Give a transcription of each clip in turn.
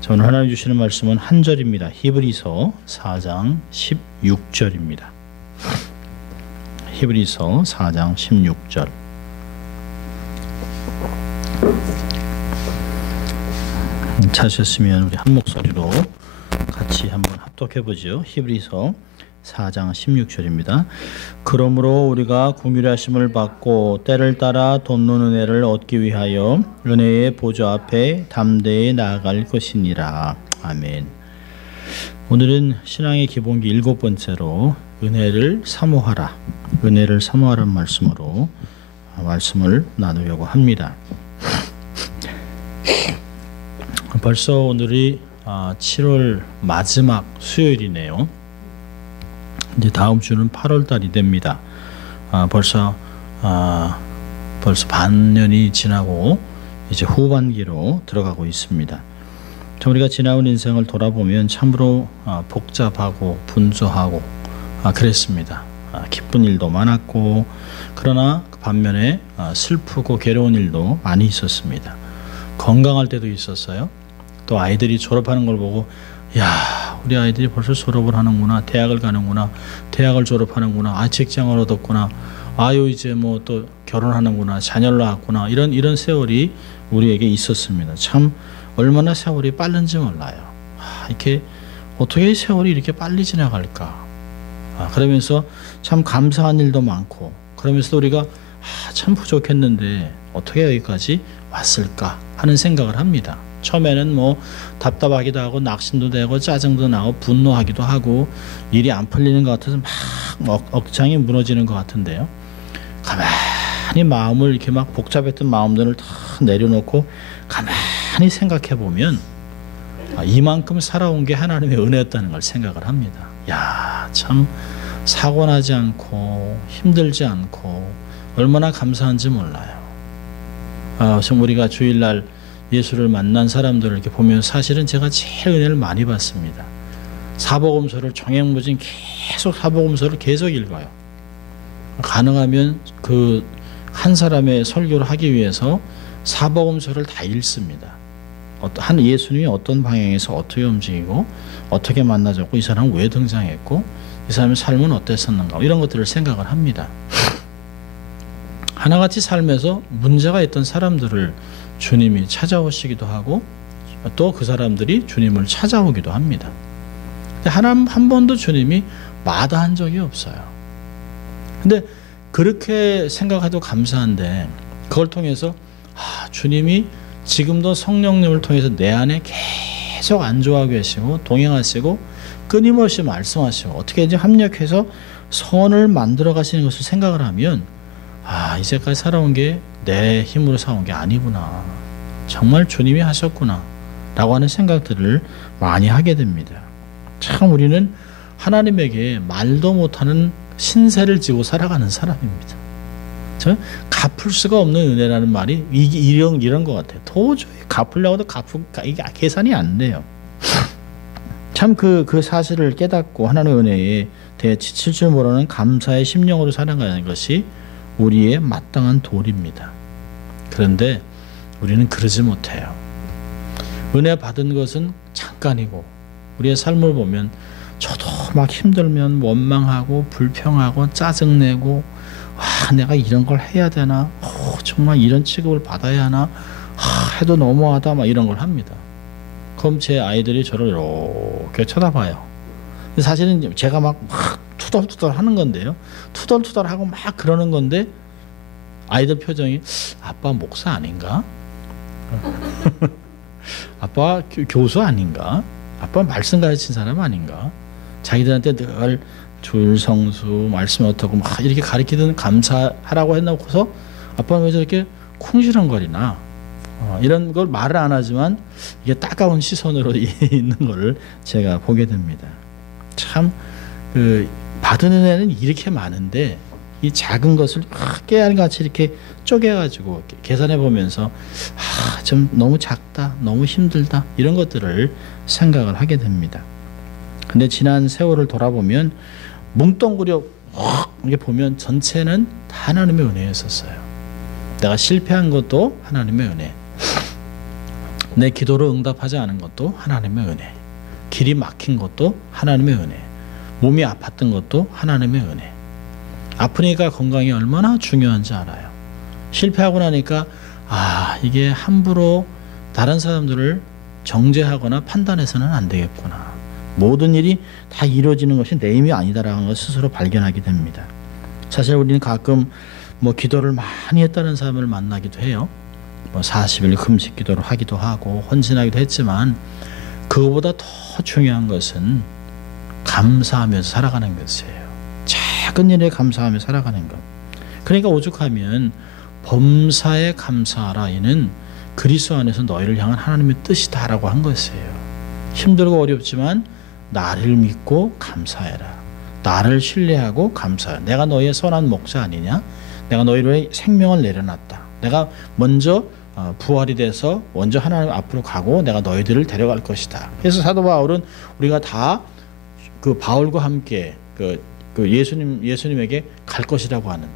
자, 오늘 하나님 주시는 말씀은 한 절입니다. 히브리서 4장 16절입니다. 히브리서 4장 16절. 찾으셨으면 우리 한 목소리로 같이 한번 합독해 보죠. 히브리서 4장 16절입니다. 그러므로 우리가 긍휼히 하심을 받고 때를 따라 돕는 은혜를 얻기 위하여 은혜의 보좌 앞에 담대히 나아갈 것이니라. 아멘. 오늘은 신앙의 기본기 7번째로 은혜를 사모하라. 은혜를 사모하라는 말씀으로 말씀을 나누려고 합니다. 벌써 오늘이 7월 마지막 수요일이네요. 이제 다음 주는 8월 달이 됩니다. 벌써 반년이 지나고 이제 후반기로 들어가고 있습니다. 우리가 지나온 인생을 돌아보면 참으로 복잡하고 분주하고 그랬습니다. 기쁜 일도 많았고 그러나 반면에 슬프고 괴로운 일도 많이 있었습니다. 건강할 때도 있었어요. 또 아이들이 졸업하는 걸 보고 야, 우리 아이들이 벌써 졸업을 하는구나, 대학을 가는구나, 대학을 졸업하는구나, 직장을 얻었구나, 이제 뭐 또 결혼하는구나, 자녀를 낳았구나, 이런 세월이 우리에게 있었습니다. 참 얼마나 세월이 빠른지 몰라요. 이렇게 어떻게 세월이 이렇게 빨리 지나갈까? 그러면서 참 감사한 일도 많고, 그러면서 우리가 참 부족했는데 어떻게 여기까지 왔을까 하는 생각을 합니다. 처음에는 뭐 답답하기도 하고 낙심도 되고 짜증도 나고 분노하기도 하고 일이 안 풀리는 것 같아서 막 억장이 무너지는 것 같은데요. 가만히 마음을 이렇게 막 복잡했던 마음들을 다 내려놓고 가만히 생각해 보면 이만큼 살아온 게 하나님의 은혜였다는 걸 생각을 합니다. 야, 참 사고 나지 않고 힘들지 않고 얼마나 감사한지 몰라요. 지금 우리가 주일날 예수를 만난 사람들을 이렇게 보면 사실은 제가 제일 은혜를 많이 받습니다. 사복음서를 종횡무진 계속 사복음서를 계속 읽어요. 가능하면 그 한 사람의 설교를 하기 위해서 사복음서를 다 읽습니다. 한 예수님이 어떤 방향에서 어떻게 움직이고 어떻게 만나졌고 이 사람은 왜 등장했고 이 사람의 삶은 어땠었는가 이런 것들을 생각을 합니다. 하나같이 삶에서 문제가 있던 사람들을 주님이 찾아오시기도 하고 또 그 사람들이 주님을 찾아오기도 합니다. 한 번도 주님이 마다한 적이 없어요. 근데 그렇게 생각해도 감사한데 그걸 통해서 주님이 지금도 성령님을 통해서 내 안에 계속 안주하고 계시고 동행하시고 끊임없이 말씀하시고 어떻게 이제 합력해서 선을 만들어 가시는 것을 생각을 하면 이제까지 살아온 게 내 힘으로 살아온 게 아니구나. 정말 주님이 하셨구나. 라고 하는 생각들을 많이 하게 됩니다. 참 우리는 하나님에게 말도 못하는 신세를 지고 살아가는 사람입니다. 갚을 수가 없는 은혜라는 말이 이런 것 같아요. 도저히 갚으려고 해도 이게 계산이 안 돼요. 참 그 사실을 깨닫고 하나님의 은혜에 대해 지칠 줄 모르는 감사의 심령으로 살아가는 것이 우리의 마땅한 도리입니다. 그런데 우리는 그러지 못해요. 은혜 받은 것은 잠깐이고 우리의 삶을 보면 저도 막 힘들면 원망하고 불평하고 짜증내고 내가 이런 걸 해야 되나 정말 이런 취급을 받아야 하나 해도 너무하다 막 이런 걸 합니다. 그럼 제 아이들이 저를 이렇게 쳐다봐요. 사실은 제가 막 투덜투덜 하는 건데요. 투덜투덜하고 막 그러는 건데 아이들 표정이 아빠 목사 아닌가? 아빠 교수 아닌가? 아빠 말씀 가르친 사람 아닌가? 자기들한테 늘 주일성수 말씀 어떻고 막 이렇게 가르치든 감사하라고 해놓고서 아빠는 왜 저렇게 쿵시렁거리나? 이런 걸 말을 안 하지만 이게 따가운 시선으로 있는 걸 제가 보게 됩니다. 참 받은 은혜는 이렇게 많은데 이 작은 것을 깨알같이 이렇게 쪼개가지고 계산해 보면서 좀 너무 작다, 너무 힘들다 이런 것들을 생각을 하게 됩니다. 근데 지난 세월을 돌아보면 뭉뚱그려 이렇게 보면 전체는 다 하나님의 은혜였었어요. 내가 실패한 것도 하나님의 은혜. 내 기도를 응답하지 않은 것도 하나님의 은혜, 길이 막힌 것도 하나님의 은혜, 몸이 아팠던 것도 하나님의 은혜. 아프니까 건강이 얼마나 중요한지 알아요. 실패하고 나니까 이게 함부로 다른 사람들을 정죄하거나 판단해서는 안 되겠구나. 모든 일이 다 이루어지는 것이 내 힘이 아니다라는 것을 스스로 발견하게 됩니다. 사실 우리는 가끔 기도를 많이 했다는 사람을 만나기도 해요. 40일 금식 기도를 하기도 하고 헌신하기도 했지만 그거보다 더 중요한 것은 감사하면서 살아가는 것이에요. 작은 일에 감사하며 살아가는 것. 그러니까 오죽하면 범사에 감사하라. 이는 그리스도 안에서 너희를 향한 하나님의 뜻이다라고 한 것이에요. 힘들고 어렵지만 나를 믿고 감사해라. 나를 신뢰하고 감사해라. 내가 너희의 선한 목자 아니냐? 내가 너희로 생명을 내려놨다. 내가 먼저 부활이 돼서 먼저 하나님 앞으로 가고 내가 너희들을 데려갈 것이다. 그래서 사도 바울은 우리가 다 그 바울과 함께 그 예수님에게 갈 것이라고 하는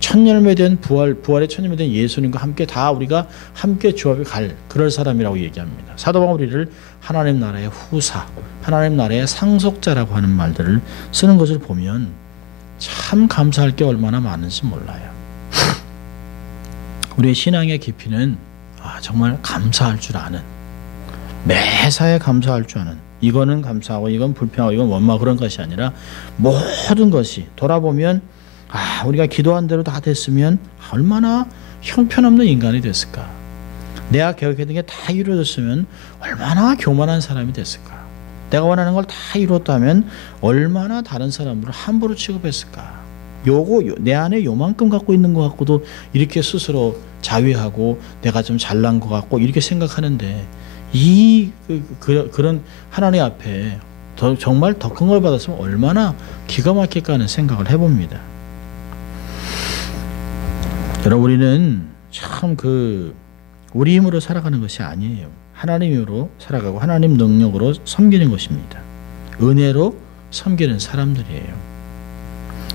천열매된 부활의 천열매된 예수님과 함께 다 우리가 함께 주업에 갈 그럴 사람이라고 얘기합니다. 사도 바울을 하나님 나라의 후사, 하나님 나라의 상속자라고 하는 말들을 쓰는 것을 보면 참 감사할 게 얼마나 많은지 몰라요. 우리의 신앙의 깊이는 정말 감사할 줄 아는, 매사에 감사할 줄 아는, 이거는 감사하고 이건 불평하고 이건 원망 그런 것이 아니라 모든 것이 돌아보면 우리가 기도한 대로 다 됐으면 얼마나 형편없는 인간이 됐을까. 내가 계획했던 게 다 이루어졌으면 얼마나 교만한 사람이 됐을까. 내가 원하는 걸 다 이뤘다면 얼마나 다른 사람을 함부로 취급했을까. 내 안에 요만큼 갖고 있는 것 같고도 이렇게 스스로 자위하고 내가 좀 잘난 것 같고 이렇게 생각하는데 그런 하나님 앞에 정말 더 큰 걸 받았으면 얼마나 기가 막힐까 하는 생각을 해봅니다. 여러분, 우리는 참 우리 힘으로 살아가는 것이 아니에요. 하나님 힘으로 살아가고 하나님 능력으로 섬기는 것입니다. 은혜로 섬기는 사람들이에요.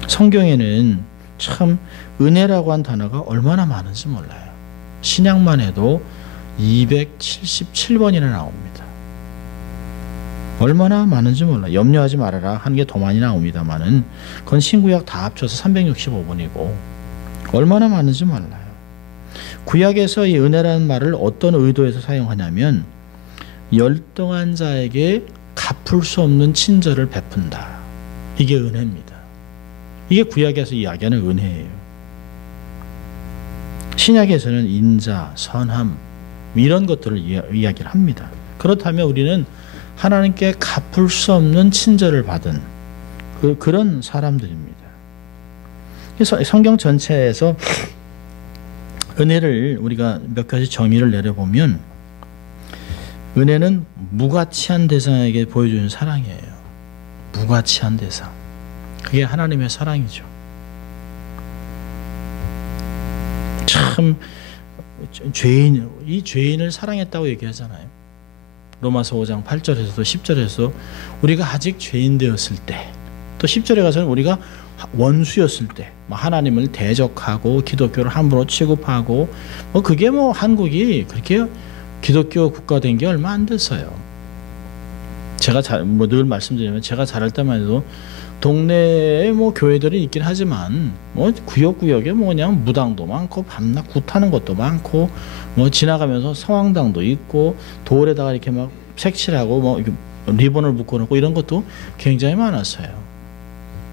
성경에는 참 은혜라고 한 단어가 얼마나 많은지 몰라요. 신약만 해도 277번이나 나옵니다. 얼마나 많은지 몰라요. 염려하지 말아라 하는 게 더 많이 나옵니다만은 그건 신구약 다 합쳐서 365번이고 얼마나 많은지 몰라요. 구약에서 이 은혜라는 말을 어떤 의도에서 사용하냐면 열등한 자에게 갚을 수 없는 친절을 베푼다. 이게 은혜입니다. 이게 구약에서 이야기하는 은혜예요. 신약에서는 인자, 선함 이런 것들을 이야기를 합니다. 그렇다면 우리는 하나님께 갚을 수 없는 친절을 받은 그런 사람들입니다. 그래서 성경 전체에서 은혜를 우리가 몇 가지 정의를 내려보면 은혜는 무가치한 대상에게 보여주는 사랑이에요. 무가치한 대상. 그게 하나님의 사랑이죠. 참 이 죄인을 사랑했다고 얘기하잖아요. 로마서 5장 8절에서도 10절에서 우리가 아직 죄인 되었을 때, 또 10절에 가서는 우리가 원수였을 때 하나님을 대적하고 기독교를 함부로 취급하고 그게 한국이 그렇게 기독교 국가 된 게 얼마 안 됐어요. 제가 늘 말씀드리면 제가 자랄 때만 해도 동네에 교회들이 있긴 하지만 구역구역에 그냥 무당도 많고 밤낮 굿하는 것도 많고 지나가면서 성황당도 있고 돌에다가 이렇게 막 색칠하고 리본을 묶어놓고 이런 것도 굉장히 많았어요.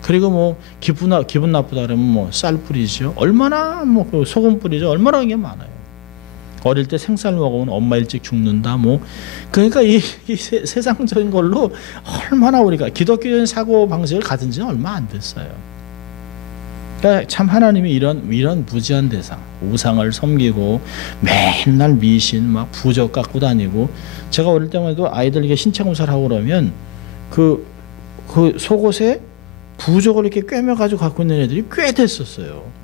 그리고 기분 나쁘다 그러면 쌀 뿌리죠. 얼마나 소금 뿌리죠. 얼마나 게 많아요. 어릴 때 생쌀 먹으면 엄마 일찍 죽는다. 그러니까 이 세상적인 걸로 얼마나 우리가 기독교적인 사고 방식을 가진 지는 얼마 안 됐어요. 그러니까 참 하나님이 이런 무지한 대상, 우상을 섬기고 맨날 미신 부적 갖고 다니고, 제가 어릴 때만 해도 아이들에게 신체 검사를 하고 그러면 그 속옷에 부적을 이렇게 꿰매가지고 갖고 있는 애들이 꽤 됐었어요.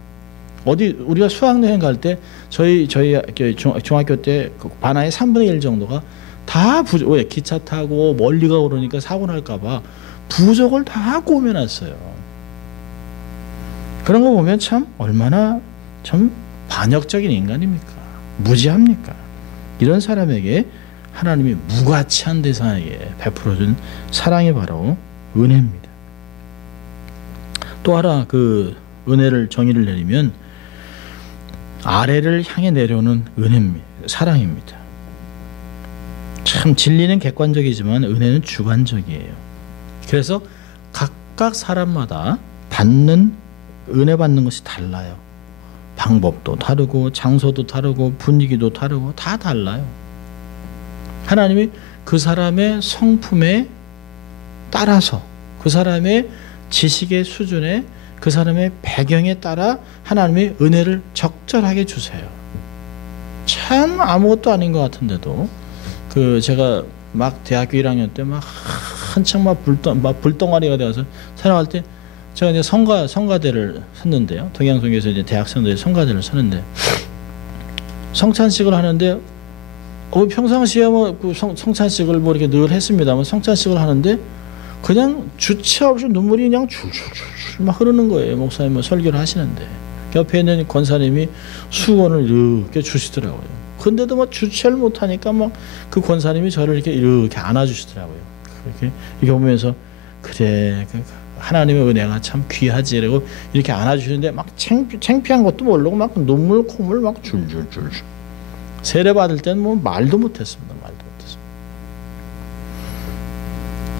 우리가 수학여행 갈 때 저희 중학교 때 반환의 3분의 1 정도가 다 왜 기차 타고 멀리 가고 그러니까 사고 날까봐 부적을 다 꿰매놨어요. 그런 거 보면 참 얼마나 참 반역적인 인간입니까? 무지합니까? 이런 사람에게 하나님이 무가치한 대상에게 베풀어준 사랑이 바로 은혜입니다. 또 하나 그 은혜를 정의를 내리면 아래를 향해 내려오는 은혜입니다. 사랑입니다. 참 진리는 객관적이지만 은혜는 주관적이에요. 그래서 각각 사람마다 은혜 받는 것이 달라요. 방법도 다르고 장소도 다르고 분위기도 다르고 다 달라요. 하나님이 그 사람의 성품에 따라서 그 사람의 지식의 수준에 그 사람의 배경에 따라 하나님의 은혜를 적절하게 주세요. 참 아무것도 아닌 것 같은데도 제가 막 대학교 1학년 때 막 한창 막 불덩어리가 되어서 살아갈 때 제가 이제 성가대를 섰는데요. 동양성교에서 이제 대학생들이 성가대를 서는데 성찬식을 하는데 평상시에 그 성찬식을 이렇게 늘 했습니다만 성찬식을 하는데 그냥 주체 없이 눈물이 그냥 줄줄줄 막 흐르는 거예요. 목사님은 설교를 하시는데 옆에 있는 권사님이 수건을 이렇게 주시더라고요. 근데도 막 주체를 못하니까 막 그 권사님이 저를 이렇게 안아주시더라고요. 이렇게 보면서 그래 하나님의 은혜가 참 귀하지 이러고 이렇게 안아주시는데 막 창피한 것도 모르고 막 눈물 콧물 막 줄줄줄 세례 받을 때는 뭐 말도 못했습니다.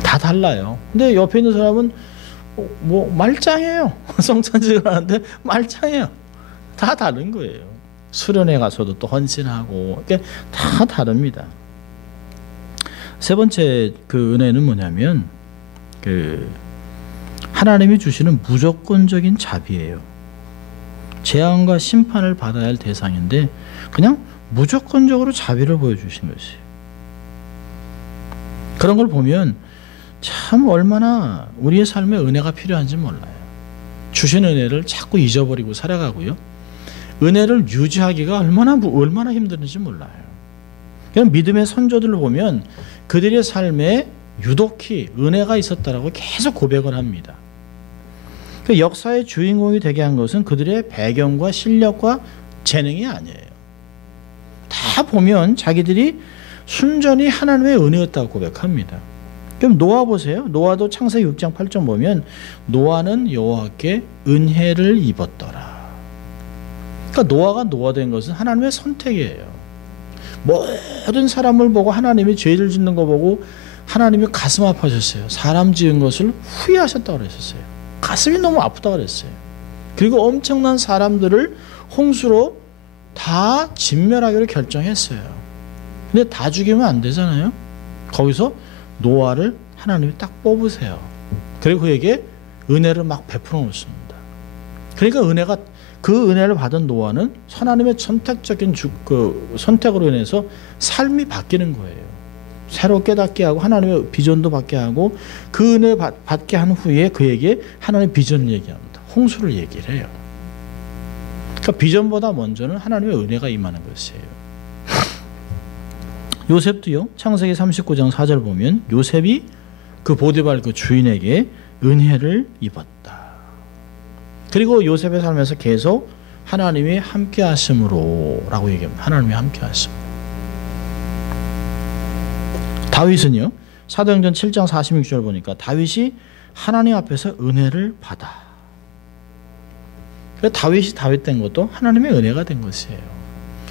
다 달라요. 근데 옆에 있는 사람은 뭐 말짱해요. 성찬식을 하는데 말짱해요. 다 다른 거예요. 수련회 가서도 또 헌신하고 이게 다 다릅니다. 세 번째 그 은혜는 뭐냐면 하나님이 주시는 무조건적인 자비예요. 재앙과 심판을 받아야 할 대상인데 그냥 무조건적으로 자비를 보여주신 것이에요. 그런 걸 보면 참 얼마나 우리의 삶에 은혜가 필요한지 몰라요. 주신 은혜를 자꾸 잊어버리고 살아가고요. 은혜를 유지하기가 얼마나 힘든지 몰라요. 그냥 믿음의 선조들을 보면 그들의 삶에 유독히 은혜가 있었다라고 계속 고백을 합니다. 그 역사의 주인공이 되게 한 것은 그들의 배경과 실력과 재능이 아니에요. 다 보면 자기들이 순전히 하나님의 은혜였다고 고백합니다. 그럼 노아 보세요. 노아도 창세기 6장 8절 보면 노아는 여호와께 은혜를 입었더라. 그러니까 노아가 노아된 것은 하나님의 선택이에요. 모든 사람을 보고 하나님이 죄를 짓는 거 보고 하나님이 가슴 아파하셨어요. 사람 지은 것을 후회하셨다고 그랬었어요. 가슴이 너무 아프다고 그랬어요. 그리고 엄청난 사람들을 홍수로 다 진멸하기로 결정했어요. 근데 다 죽이면 안 되잖아요. 거기서 노아를 하나님이 딱 뽑으세요. 그리고 그에게 은혜를 막 베풀어 놓습니다. 그러니까 그 은혜를 받은 노아는 하나님의 선택적인 선택으로 인해서 삶이 바뀌는 거예요. 새로 깨닫게 하고 하나님의 비전도 받게 하고 그 은혜 받게 한 후에 그에게 하나님의 비전을 얘기합니다. 홍수를 얘기를 해요. 그러니까 비전보다 먼저는 하나님의 은혜가 임하는 것이에요. 요셉도요. 창세기 39장 4절 보면 요셉이 그 보디발 그 주인에게 은혜를 입었다. 그리고 요셉의 삶에서 계속 하나님이 함께 하심으로 라고 얘기합니다. 하나님이 함께 하심으로. 다윗은요. 사도행전 7장 46절 보니까 다윗이 하나님 앞에서 은혜를 받아. 그래서 다윗이 다윗 된 것도 하나님의 은혜가 된 것이에요.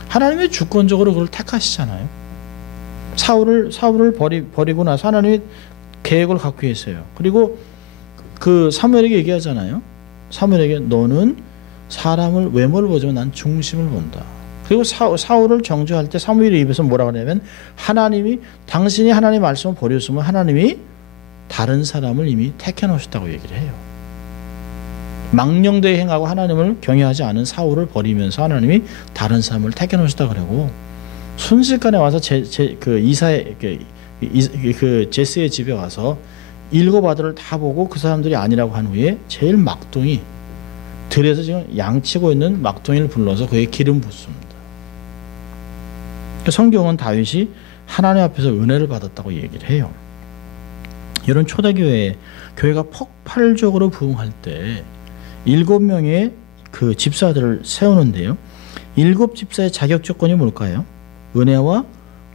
하나님이 주권적으로 그걸 택하시잖아요. 사울을 버리고 나서 하나님이 계획을 갖고 계세요. 그리고 그 사무엘에게 얘기하잖아요. 사무엘에게 너는 사람을 외모를 보지만 난 중심을 본다. 그리고 사울을 정죄할 때 사무엘의 입에서 뭐라고 하냐면 하나님이 당신이 하나님의 말씀을 버렸으면 하나님이 다른 사람을 이미 택해 놓으셨다고 얘기를 해요. 망령되이 행하고 하나님을 경외하지 않은 사울을 버리면서 하나님이 다른 사람을 택해 놓으셨다고 그러고 순식간에 와서 제스의 집에 와서 7 아들을 다 보고 그 사람들이 아니라고 한 후에 제일 막둥이 들에서 지금 양치고 있는 막둥이를 불러서 그에게 기름 붓습니다. 성경은 다윗이 하나님 앞에서 은혜를 받았다고 얘기를 해요. 이런 교회가 폭발적으로 부흥할 때 7명의 그 집사들을 세우는데요. 7 집사의 자격 조건이 뭘까요? 은혜와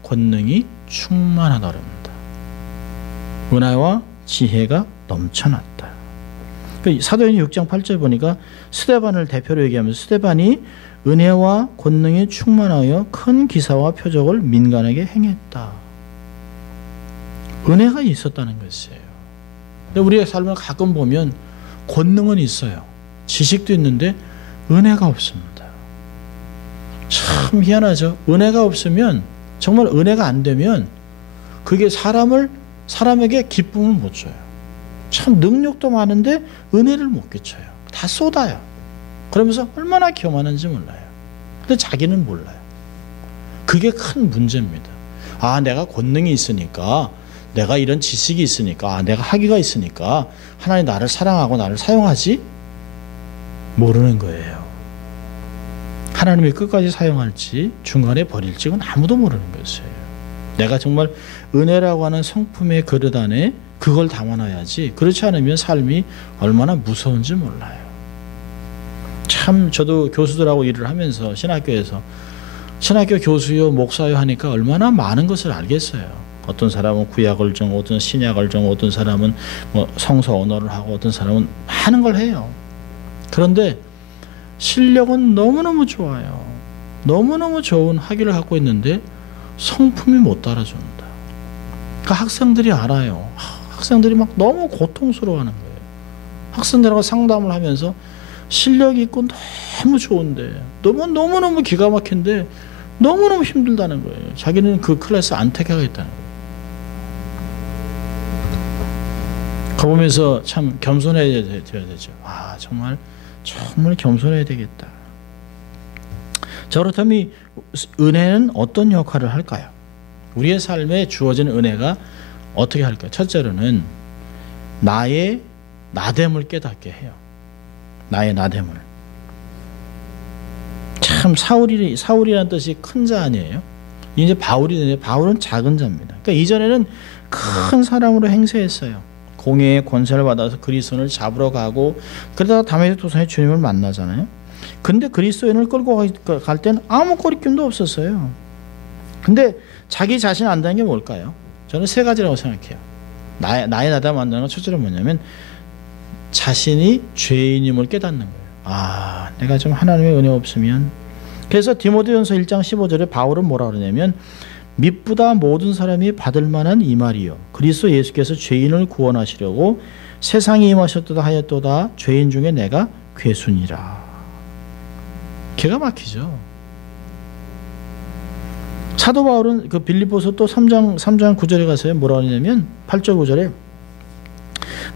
권능이 충만하다 그럽니다. 은혜와 지혜가 넘쳐났다. 사도행전 6장 8절 보니까 스데반을 대표로 얘기하면서 스데반이 은혜와 권능에 충만하여 큰 기사와 표적을 민간에게 행했다. 은혜가 있었다는 것이에요. 근데 우리의 삶을 가끔 보면 권능은 있어요. 지식도 있는데 은혜가 없습니다. 참 희한하죠. 은혜가 없으면, 정말 은혜가 안 되면 그게 사람에게 기쁨을 못 줘요. 참 능력도 많은데 은혜를 못 끼쳐요. 다 쏟아요. 그러면서 얼마나 교만한지 몰라요. 근데 자기는 몰라요. 그게 큰 문제입니다. 아, 내가 권능이 있으니까, 내가 이런 지식이 있으니까, 내가 학위가 있으니까 하나님 나를 사랑하고 나를 사용하지? 모르는 거예요. 하나님이 끝까지 사용할지 중간에 버릴지 그건 아무도 모르는 것이에요. 내가 정말 은혜라고 하는 성품의 그릇 안에 그걸 담아놔야지, 그렇지 않으면 삶이 얼마나 무서운지 몰라요. 참 저도 교수들하고 일을 하면서 신학교에서 신학교 교수요 목사요 하니까 얼마나 많은 것을 알겠어요. 어떤 사람은 구약을 정하고 어떤 신약을 정하고 어떤 사람은 뭐 성서 언어를 하고 어떤 사람은 많은 걸 해요. 그런데 실력은 너무너무 좋아요. 너무너무 좋은 학위를 갖고 있는데 성품이 못 따라준다. 그러니까 학생들이 알아요. 학생들이 막 너무 고통스러워하는 거예요. 학생들하고 상담을 하면서 실력이 있고 너무 좋은데 너무너무 기가 막힌데 너무너무 힘들다는 거예요. 자기는 그 클래스 안 택하겠다는 거예요. 가보면서 참 겸손해야 되죠. 아, 정말 겸손해야 되겠다. 자, 그렇다면 은혜는 어떤 역할을 할까요? 우리의 삶에 주어진 은혜가 어떻게 할까요? 첫째로는 나의 나됨을 깨닫게 해요. 나의 나됨을. 참 사울이라는 뜻이 큰 자 아니에요? 이제 바울이네요. 바울은 작은 자입니다. 그러니까 이전에는 큰 사람으로 행세했어요. 공회의 권세를 받아서 그리스도인을 잡으러 가고, 그러다가 다메섹 도상에 주님을 만나잖아요. 근데 그리스도인을 끌고 갈 때는 아무 거리낌도 없었어요. 근데 자기 자신을 안다는 게 뭘까요? 저는 세 가지라고 생각해요. 나의 나담을 안다는 건 첫째로 뭐냐면 자신이 죄인임을 깨닫는 거예요. 아, 내가 좀 하나님의 은혜 없으면. 그래서 디모데전서 1장 15절에 바울은 뭐라 그러냐면 미쁘다 모든 사람이 받을 만한 이 말이요 그리스도 예수께서 죄인을 구원하시려고 세상에 임하셨도다 하였도다 죄인 중에 내가 괴순이라. 기가 막히죠. 사도 바울은 그 빌립보서 또 3장 9절에 가서요 뭐라 하냐면 8절 9절에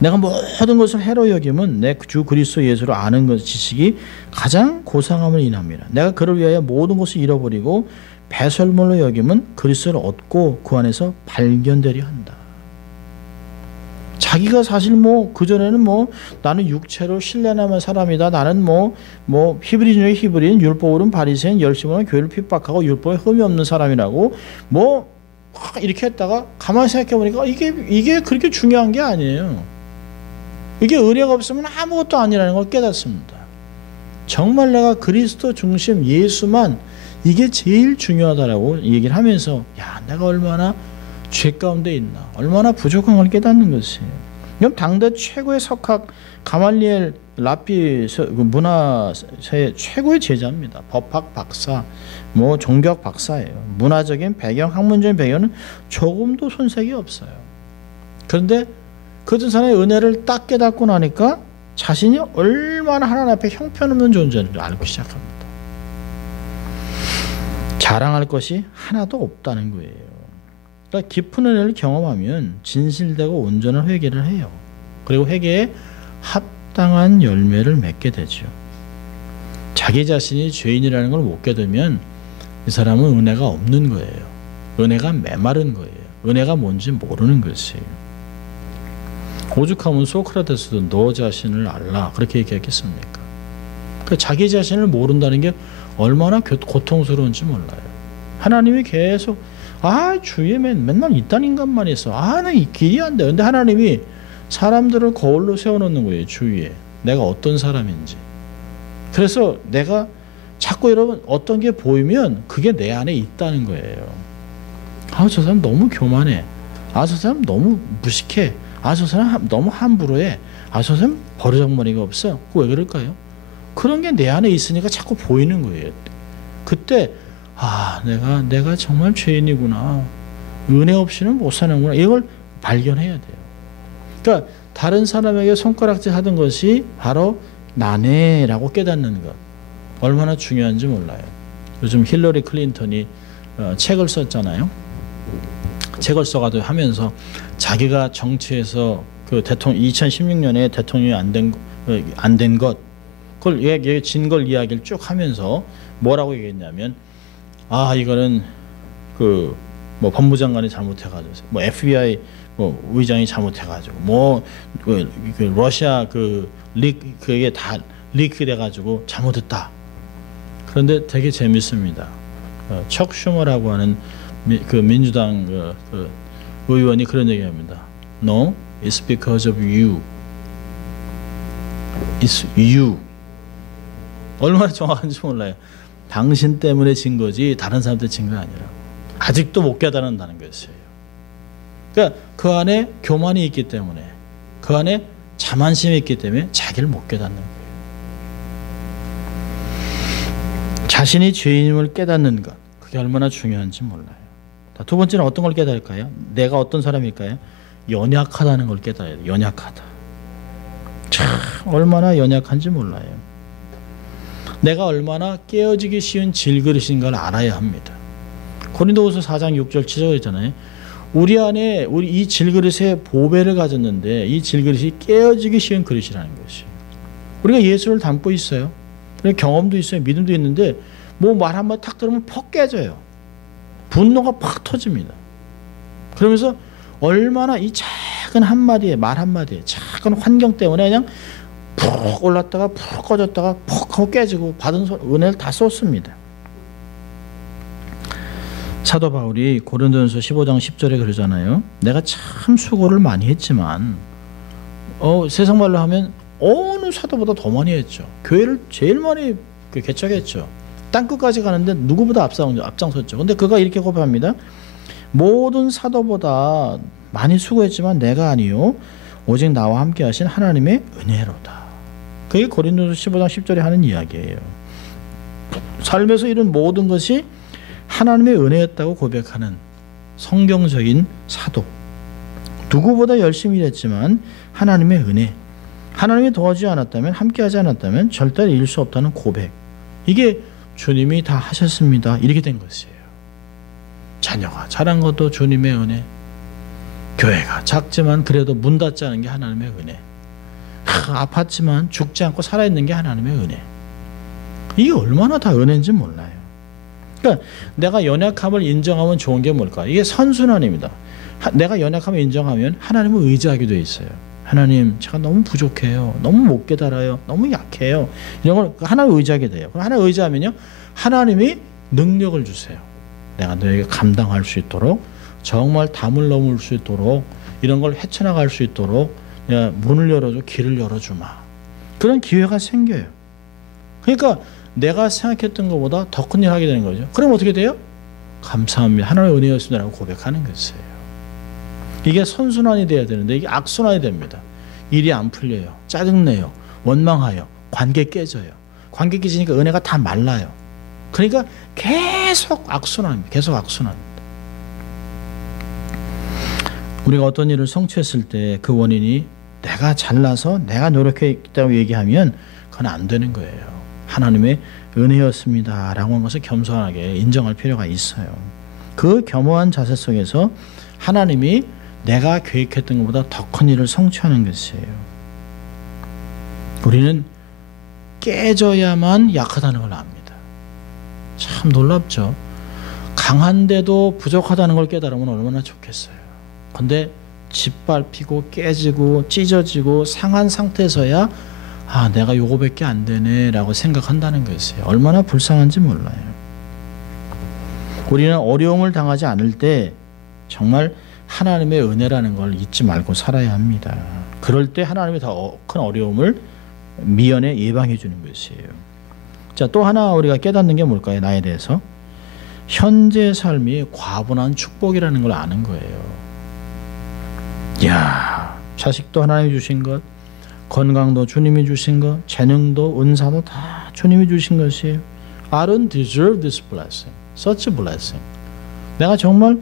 내가 모든 것을 해로 여김은 내 주 그리스도 예수를 아는 것 지식이 가장 고상함을 인합니다. 내가 그를 위하여 모든 것을 잃어버리고 배설물로 여김은 그리스도를 얻고 그 안에서 발견되려 한다. 자기가 사실 그전에는 나는 육체로 신뢰하는 사람이다. 나는 히브리 중에 히브리인, 율법으로는 바리새인, 열심으로는 교회를 핍박하고 율법에 흠이 없는 사람이라고 이렇게 했다가 가만히 생각해 보니까 이게 그렇게 중요한 게 아니에요. 이게 은혜가 없으면 아무것도 아니라는 걸 깨닫습니다. 정말 내가 그리스도 중심 예수만 이게 제일 중요하다라고 얘기를 하면서 내가 얼마나 죄 가운데 있나, 얼마나 부족한 걸 깨닫는 것이에요. 그럼 당대 최고의 석학 가말리엘 랍비 문화사의 최고의 제자입니다. 법학 박사, 종교학 박사예요. 문화적인 배경, 학문적인 배경은 조금도 손색이 없어요. 그런데 그런 사람의 은혜를 딱 깨닫고 나니까 자신이 얼마나 하나님 앞에 형편없는 존재인지 알고 시작합니다. 자랑할 것이 하나도 없다는 거예요. 그러니까 깊은 은혜를 경험하면 진실되고 온전한 회개를 해요. 그리고 회개에 합당한 열매를 맺게 되죠. 자기 자신이 죄인이라는 걸 못 깨달으면 이 사람은 은혜가 없는 거예요. 은혜가 메마른 거예요. 은혜가 뭔지 모르는 것이에요. 오죽하면 소크라테스도 너 자신을 알라 그렇게 얘기했겠습니까? 그러니까 자기 자신을 모른다는 게 얼마나 고통스러운지 몰라요. 하나님이 계속 주위에 맨날 이딴 인간만 있어. 나 이 길이 안 돼. 근데 하나님이 사람들을 거울로 세워놓는 거예요. 주위에 내가 어떤 사람인지. 그래서 내가 자꾸 여러분 어떤 게 보이면 그게 내 안에 있다는 거예요. 저 사람 너무 교만해. 저 사람 너무 무식해. 저 사람 너무 함부로 해. 저 사람 버르장머리가 없어. 왜 그럴까요? 그런 게 내 안에 있으니까 자꾸 보이는 거예요. 그때 내가 정말 죄인이구나. 은혜 없이는 못 사는구나. 이걸 발견해야 돼요. 그러니까 다른 사람에게 손가락질 하던 것이 바로 나네라고 깨닫는 것. 얼마나 중요한지 몰라요. 요즘 힐러리 클린턴이 책을 썼잖아요. 책을 써가지고 하면서 자기가 정치에서 그 대통령 2016년에 대통령이 안 된 것, 그걸 진 걸 이야기를 쭉 하면서 뭐라고 얘기했냐면 이거는 그 뭐 법무장관이 잘못해가지고 뭐 FBI 뭐 의장이 잘못해가지고 그 러시아 그게 다 리크돼가지고 잘못했다. 그런데 되게 재밌습니다. 척 슈머라고 하는 그 민주당 그 의원이 그런 얘기합니다. No, it's because of you. It's you. 얼마나 정확한지 몰라요. 당신 때문에 진 거지 다른 사람들 진 거 아니라. 아직도 못 깨달은다는 것이에요. 그러니까 그 안에 교만이 있기 때문에, 그 안에 자만심이 있기 때문에 자기를 못 깨닫는 거예요. 자신이 죄인임을 깨닫는 것, 그게 얼마나 중요한지 몰라요. 두 번째는 어떤 걸 깨달을까요? 내가 어떤 사람일까요? 연약하다는 걸 깨달아야 돼요. 연약하다. 참 얼마나 연약한지 몰라요. 내가 얼마나 깨어지기 쉬운 질그릇인 걸 알아야 합니다. 고린도후서 4장 6절 7절 있잖아요. 우리 안에 이 질그릇에 보배를 가졌는데 이 질그릇이 깨어지기 쉬운 그릇이라는 것이. 우리가 예수를 담고 있어요. 경험도 있어요. 믿음도 있는데 뭐 말 한마디 탁 들으면 퍽 깨져요. 분노가 팍 터집니다. 그러면서 얼마나 이 작은 한마디에 말 한마디에 작은 환경 때문에 그냥 푹 올랐다가 푹 꺼졌다가 푹 하고 깨지고 받은 은혜를 다 쏟습니다. 사도 바울이 고린도전서 15장 10절에 그러잖아요. 내가 참 수고를 많이 했지만 세상 말로 하면 어느 사도보다 더 많이 했죠. 교회를 제일 많이 개척했죠. 땅끝까지 가는데 누구보다 앞장섰죠. 근데 그가 이렇게 고백합니다. 모든 사도보다 많이 수고했지만 내가 아니요 오직 나와 함께 하신 하나님의 은혜로다. 그게 고린도서 15장 10절에 하는 이야기예요. 삶에서 이룬 모든 것이 하나님의 은혜였다고 고백하는 성경적인 사도. 누구보다 열심히 일했지만 하나님의 은혜. 하나님이 도와주지 않았다면, 함께하지 않았다면 절대 이룰 수 없다는 고백. 이게 주님이 다 하셨습니다. 이렇게 된 것이에요. 자녀가 자란 것도 주님의 은혜. 교회가 작지만 그래도 문 닫지 않은 게 하나님의 은혜. 아팠지만 죽지 않고 살아있는 게 하나님의 은혜. 이게 얼마나 다 은혜인지 몰라요. 그러니까 내가 연약함을 인정하면 좋은 게 뭘까? 이게 선순환입니다. 내가 연약함을 인정하면 하나님을 의지하게 돼 있어요. 하나님, 제가 너무 부족해요. 너무 못 깨달아요. 너무 약해요. 이런 걸 하나님 의지하게 돼요. 하나님 의지하면요, 하나님이 능력을 주세요. 내가 너에게 감당할 수 있도록, 정말 담을 넘을 수 있도록, 이런 걸 헤쳐나갈 수 있도록 문을 열어줘, 길을 열어주마. 그런 기회가 생겨요. 그러니까 내가 생각했던 것보다 더 큰 일 하게 되는 거죠. 그럼 어떻게 돼요? 감사합니다. 하나님의 은혜였습니다라고 고백하는 것이에요. 이게 선순환이 돼야 되는데 이게 악순환이 됩니다. 일이 안 풀려요. 짜증내요. 원망하여. 관계 깨져요. 관계 깨지니까 은혜가 다 말라요. 그러니까 계속 악순환입니다. 계속 악순환입니다. 우리가 어떤 일을 성취했을 때 그 원인이 내가 잘나서 내가 노력했다고 얘기하면 그건 안 되는 거예요. 하나님의 은혜였습니다 라고 하는 것을 겸손하게 인정할 필요가 있어요. 그 겸허한 자세 속에서 하나님이 내가 계획했던 것보다 더 큰 일을 성취하는 것이에요. 우리는 깨져야만 약하다는 걸 압니다. 참 놀랍죠. 강한데도 부족하다는 걸 깨달으면 얼마나 좋겠어요. 근데 짓밟히고 깨지고 찢어지고 상한 상태에서야 내가 요거밖에 안 되네 라고 생각한다는 것이에요. 얼마나 불쌍한지 몰라요. 우리는 어려움을 당하지 않을 때 정말 하나님의 은혜라는 걸 잊지 말고 살아야 합니다. 그럴 때 하나님이 더 큰 어려움을 미연에 예방해 주는 것이에요. 자, 또 하나 우리가 깨닫는 게 뭘까요? 나에 대해서. 현재 삶이 과분한 축복이라는 걸 아는 거예요. 야, 자식도 하나님이 주신 것, 건강도 주님이 주신 것, 재능도 은사도 다 주님이 주신 것이에요. I don't deserve this blessing. Such a blessing. 내가 정말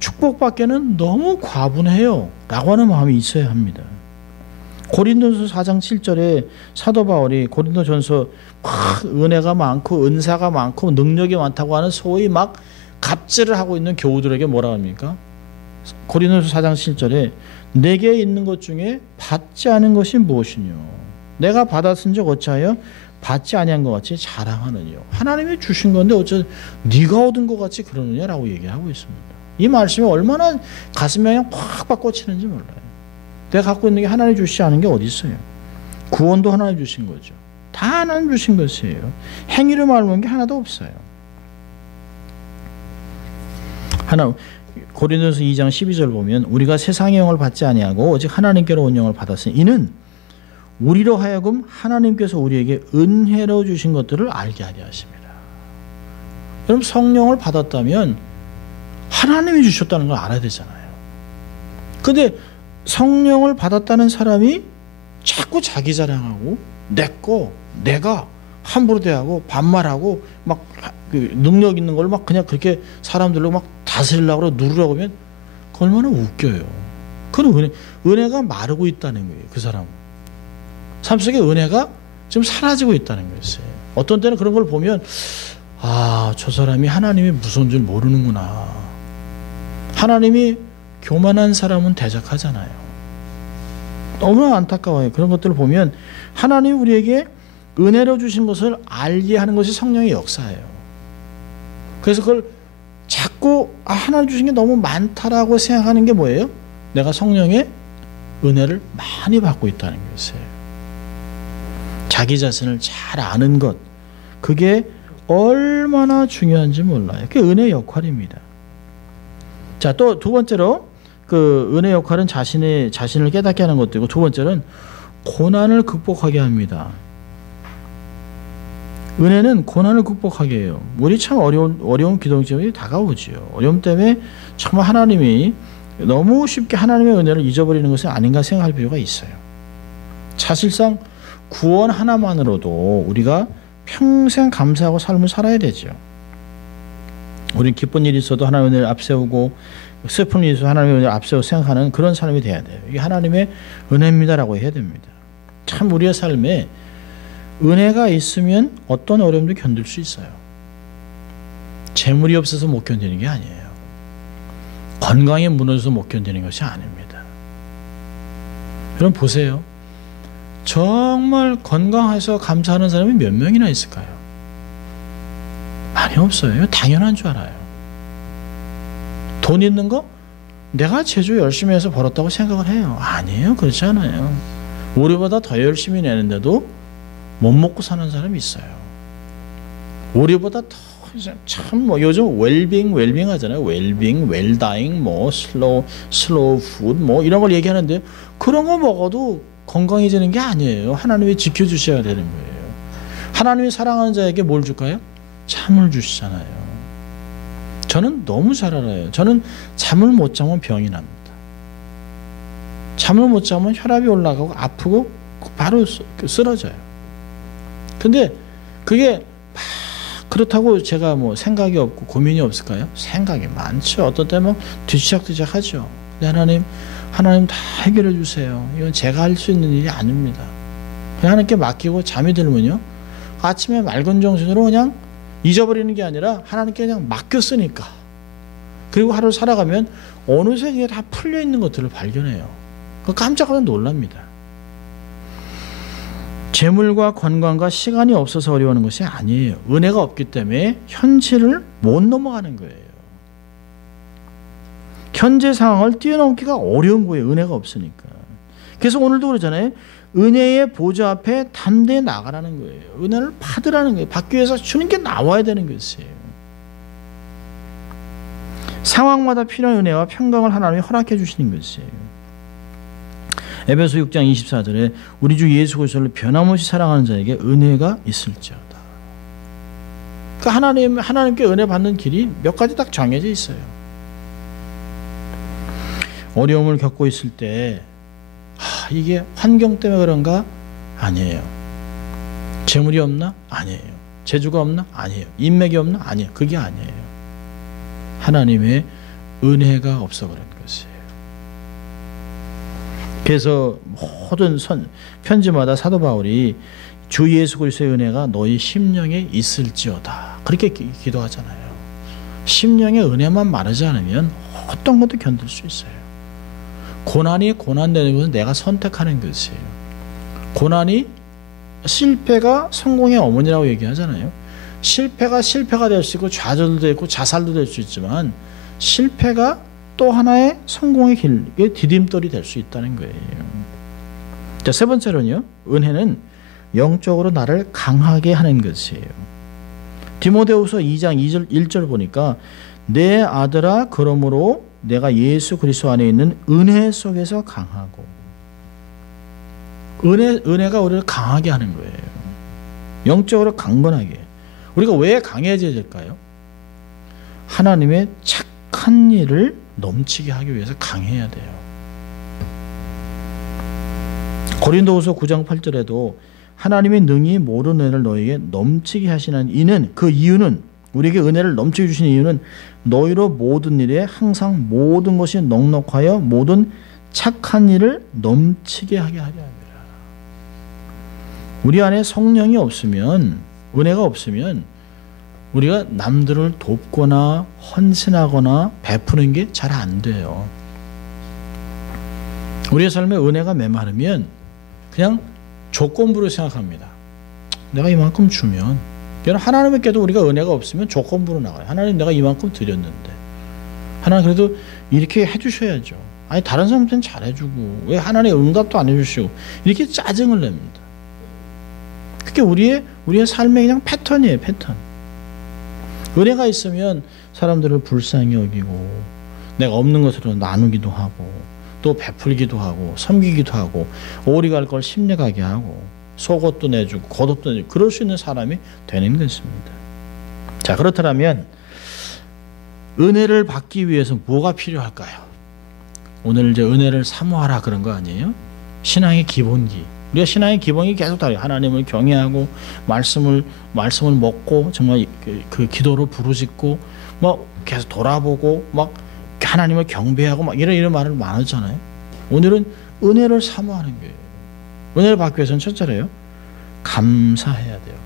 축복받기에는 너무 과분해요 라고 하는 마음이 있어야 합니다. 고린도전서 4장 7절에 사도 바울이 고린도전서 은혜가 많고 은사가 많고 능력이 많다고 하는 소위 막 갑질을 하고 있는 교우들에게 뭐라 합니까? 고린도전서 4장 7절에 내게 있는 것 중에 받지 않은 것이 무엇이뇨? 내가 받았은 적 어찌하여 받지 아니한 것 같이 자랑하느뇨? 하나님이 주신 건데 어째 네가 얻은 것 같이 그러느냐라고 얘기하고 있습니다. 이 말씀이 얼마나 가슴에 그냥 팍팍 꽂히는지 몰라요. 내가 갖고 있는 게 하나님 주시지 않은 게 어디 있어요? 구원도 하나님 주신 거죠. 다 하나님 주신 것이에요. 행위로 말하는 게 하나도 없어요. 고린도전서 2장 12절 보면 우리가 세상의 영을 받지 아니하고 오직 하나님께로 온 영을 받았으니 이는 우리로 하여금 하나님께서 우리에게 은혜로 주신 것들을 알게 하려 하십니다. 여러분 성령을 받았다면 하나님이 주셨다는 걸 알아야 되잖아요. 근데 성령을 받았다는 사람이 자꾸 자기 자랑하고 내가 함부로 대하고 반말하고 막 그 능력 있는 걸 막 그냥 그렇게 사람들로 막 다스리려고 누르려고 하면 얼마나 웃겨요. 그건 은혜가 마르고 있다는 거예요. 그 사람은. 삶 속에 은혜가 지금 사라지고 있다는 것이에요. 어떤 때는 그런 걸 보면 아, 저 사람이 하나님이 무서운 줄 모르는구나. 하나님이 교만한 사람은 대적하잖아요. 너무 안타까워요. 그런 것들을 보면 하나님이 우리에게 은혜로 주신 것을 알게 하는 것이 성령의 역사예요. 그래서 그걸 자꾸 하나님 주신 게 너무 많다라고 생각하는 게 뭐예요? 내가 성령의 은혜를 많이 받고 있다는 것이에요. 자기 자신을 잘 아는 것, 그게 얼마나 중요한지 몰라요. 그게 은혜의 역할입니다. 자, 또 두 번째로 그 은혜 역할은 자신을 깨닫게 하는 것도 있고, 두 번째는 고난을 극복하게 합니다. 은혜는 고난을 극복하게 해요. 우리 참 어려운 기동점이 다가오지요. 어려움 때문에 정말 하나님이 너무 쉽게 하나님의 은혜를 잊어버리는 것은 아닌가 생각할 필요가 있어요. 사실상 구원 하나만으로도 우리가 평생 감사하고 삶을 살아야 되죠. 우리는 기쁜 일이 있어도 하나님의 은혜를 앞세우고 슬픈 일이 있어도 하나님의 은혜를 앞세우고 생각하는 그런 삶이 돼야 돼요. 이게 하나님의 은혜입니다라고 해야 됩니다. 참 우리의 삶에 은혜가 있으면 어떤 어려움도 견딜 수 있어요. 재물이 없어서 못 견디는 게 아니에요. 건강이 무너져서 못 견디는 것이 아닙니다. 여러분 보세요. 정말 건강해서 감사하는 사람이 몇 명이나 있을까요? 많이 없어요. 당연한 줄 알아요. 돈 있는 거 내가 제주 열심히 해서 벌었다고 생각을 해요. 아니에요. 그렇지 않아요. 우리보다 더 열심히 내는데도 못 먹고 사는 사람이 있어요. 우리보다 더 참 뭐 요즘 웰빙 하잖아요. 웰빙, 웰다잉, 뭐 슬로우 푸드 뭐 이런 걸 얘기하는데 그런 거 먹어도 건강해지는 게 아니에요. 하나님이 지켜주셔야 되는 거예요. 하나님이 사랑하는 자에게 뭘 줄까요? 잠을 주시잖아요. 저는 너무 잘 알아요. 저는 잠을 못 자면 병이 납니다. 잠을 못 자면 혈압이 올라가고 아프고 바로 쓰러져요. 근데 그게 그렇다고 제가 뭐 생각이 없고 고민이 없을까요? 생각이 많죠. 어떤 때는 뒤치작뒤치작 하죠. 하나님 다 해결해 주세요. 이건 제가 할 수 있는 일이 아닙니다. 그냥 하나님께 맡기고 잠이 들면요, 아침에 맑은 정신으로 그냥 잊어버리는 게 아니라 하나님께 그냥 맡겼으니까. 그리고 하루를 살아가면 어느새 그게 다 풀려 있는 것들을 발견해요. 깜짝깜짝 놀랍니다. 재물과 건강과 시간이 없어서 어려워하는 것이 아니에요. 은혜가 없기 때문에 현실을 못 넘어가는 거예요. 현재 상황을 뛰어넘기가 어려운 거예요. 은혜가 없으니까. 그래서 오늘도 그러잖아요. 은혜의 보좌 앞에 담대히 나가라는 거예요. 은혜를 받으라는 거예요. 받기 위해서 주는 게 나와야 되는 것이에요. 상황마다 필요한 은혜와 평강을 하나님이 허락해 주시는 것이에요. 에베소 6장 24절에 우리 주 예수 그리스도를 변함없이 사랑하는 자에게 은혜가 있을지어다. 그러니까 하나님께 은혜 받는 길이 몇 가지 딱 정해져 있어요. 어려움을 겪고 있을 때 이게 환경 때문에 그런가? 아니에요. 재물이 없나? 아니에요. 재주가 없나? 아니에요. 인맥이 없나? 아니에요. 그게 아니에요. 하나님의 은혜가 없어 그런 것이에요. 그래서 모든 편지마다 사도 바울이 주 예수 그리스도의 은혜가 너희 심령에 있을지어다 그렇게 기도하잖아요. 심령의 은혜만 마르지 않으면 어떤 것도 견딜 수 있어요. 고난이 고난되는 것은 내가 선택하는 것이에요. 고난이 실패가 성공의 어머니라고 얘기하잖아요. 실패가 될 수 있고 좌절도 있고 자살도 될 수 있지만 실패가 또 하나의 성공의 길의 디딤돌이 될 수 있다는 거예요. 자, 세 번째로는요. 은혜는 영적으로 나를 강하게 하는 것이에요. 디모데후서 2장 1절 보니까 내 아들아 그러므로 내가 예수 그리스도 안에 있는 은혜 속에서 강하고 은혜가 우리를 강하게 하는 거예요. 영적으로 강건하게. 우리가 왜 강해져야 될까요? 하나님의 착한 일을 넘치게 하기 위해서 강해야 돼요. 고린도후서 9장 8절에도 하나님의 능히 모든 은혜를 너희에게 넘치게 하시는 이는 그 이유는 우리에게 은혜를 넘치게 주시는 이유는 너희로 모든 일에 항상 모든 것이 넉넉하여 모든 착한 일을 넘치게 하게 하려 합니다. 우리 안에 성령이 없으면 은혜가 없으면 우리가 남들을 돕거나 헌신하거나 베푸는 게 잘 안 돼요. 우리의 삶에 은혜가 메마르면 그냥 조건부로 생각합니다. 내가 이만큼 주면 하나님께도 우리가 은혜가 없으면 조건부로 나가요. 하나님 내가 이만큼 드렸는데 하나님 그래도 이렇게 해주셔야죠. 아니 다른 사람한테는 잘해주고 왜 하나님 응답도 안 해주시고 이렇게 짜증을 냅니다. 그게 우리의 삶의 그냥 패턴이에요. 패턴. 은혜가 있으면 사람들을 불쌍히 여기고 내가 없는 것으로 나누기도 하고 또 베풀기도 하고 섬기기도 하고 오리 갈 걸 심리 가게 하고 속옷도 내주고 겉옷도 내주고 그럴 수 있는 사람이 되는 것입니다. 자, 그렇다면 은혜를 받기 위해서 뭐가 필요할까요? 오늘 이제 은혜를 사모하라 그런 거 아니에요? 신앙의 기본기. 우리가 신앙의 기본이 계속 다르요. 하나님을 경외하고 말씀을 먹고 정말 그 기도로 부르짖고 막 계속 돌아보고 막 하나님을 경배하고 막 이런 말을 많았잖아요. 오늘은 은혜를 사모하는 거예요. 은혜를 받기 위해서는 첫째로요. 감사해야 돼요.